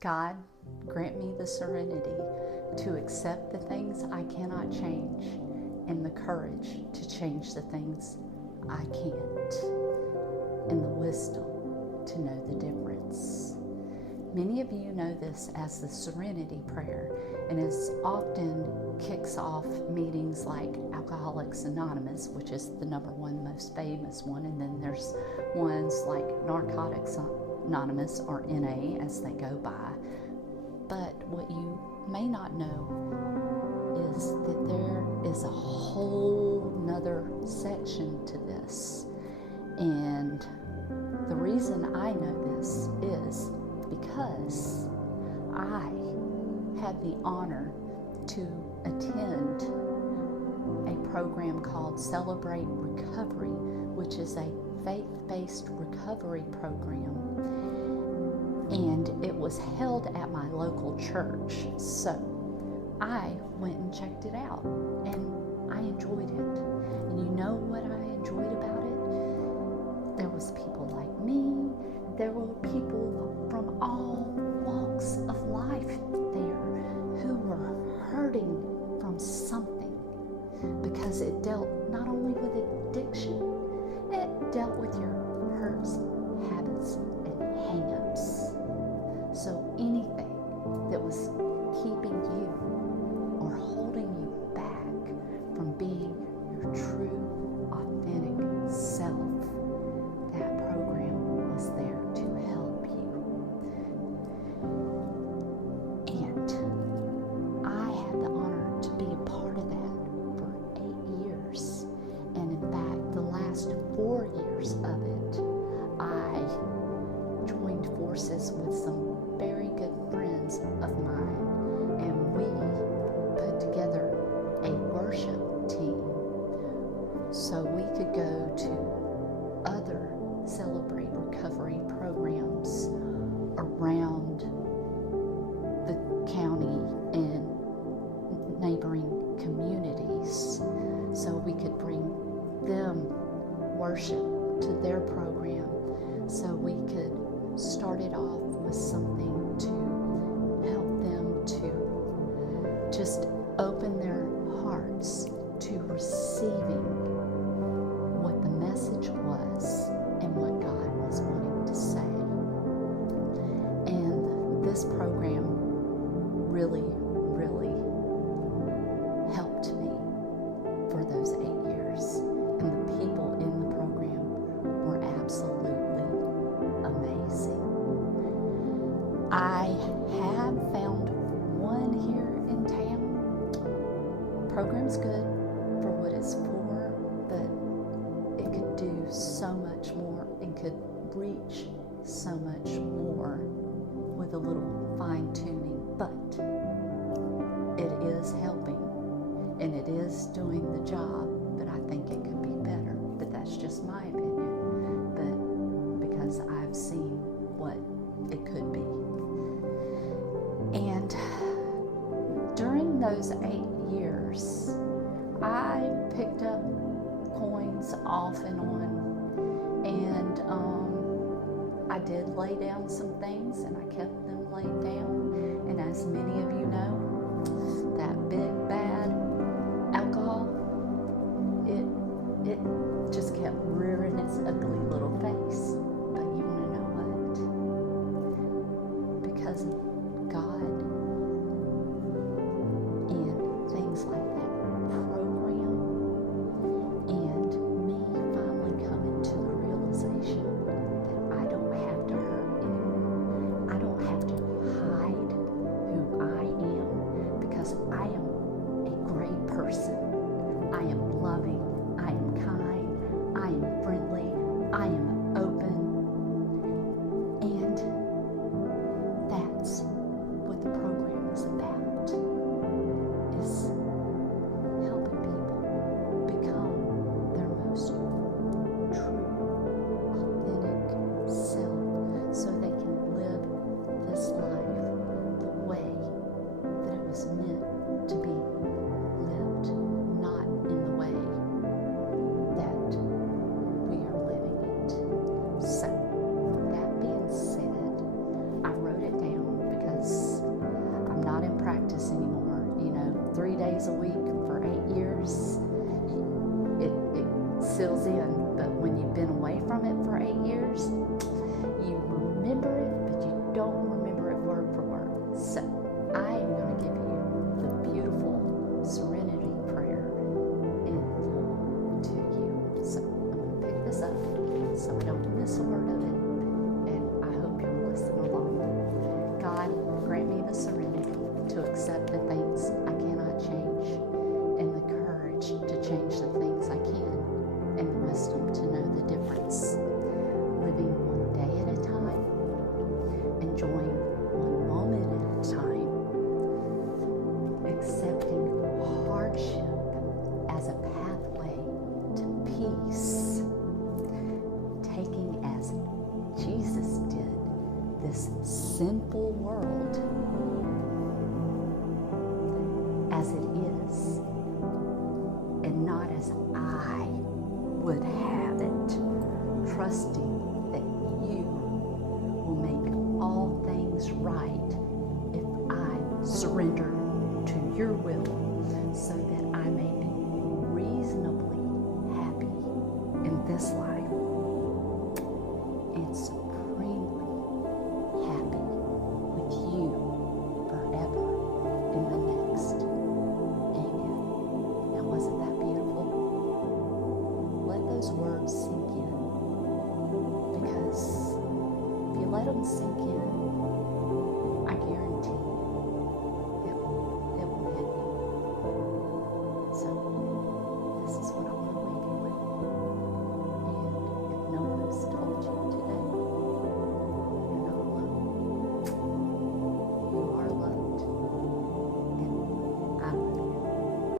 God, grant me the serenity to accept the things I cannot change and the courage to change the things I can't, and the wisdom to know the difference. Many of you know this as the Serenity Prayer, and it often kicks off meetings like Alcoholics Anonymous, which is the number one most famous one, and then there's ones like Narcotics Anonymous, or NA as they go by. But what you may not know is that there is a whole nother section to this. And the reason I know this is because I had the honor to attend a program called Celebrate Recovery, which is a faith-based recovery program, and it was held at my local church. So I went and checked it out, and I enjoyed it. And you know what I enjoyed about it? There was people like me. There were people from all walks of life there who were hurting from something, because it dealt not only with addiction, it dealt with your hurts, habits, and hang-ups. So anything that was keeping you or holding you back from being your true, authentic self, that program was there to help you. And I had the honor to be a part of that for 8 years. And in fact, the last 4 years of it, I joined forces with some very good friends of mine, and we put together a worship team so we could go to other Celebrate Recovery programs around the county and neighboring communities, so we could bring them worship to their program, so we could start it off with something to help them to just open their hearts to receiving what the message was and what God was wanting to say. And this program really, really helped me for those 8 years. And the people in the program were absolutely amazing. I have found one here in town. Program's good for what it's for, but it could do so much more and could reach so much more with a little fine-tuning. But it is helping, and it is doing the job, but I think it could be better. But that's just my opinion, but because I've seen what it could be. And during those 8 years, I picked up coins off and on, and I did lay down some things, and I kept them laid down. And as many of you know, that big bad alcohol, it just kept rearing its ugly little face. But you want to know what? Because of God and things like that program, and me finally coming to the realization that I don't have to hurt anymore. I don't have to hide who I am, because I am a great person. I am loving. I am kind. I am friendly. I am open. And that's sinful world as it is, and not as I would have it, trusting that you will make all things right if I surrender to your will, so that I may be reasonably happy in this life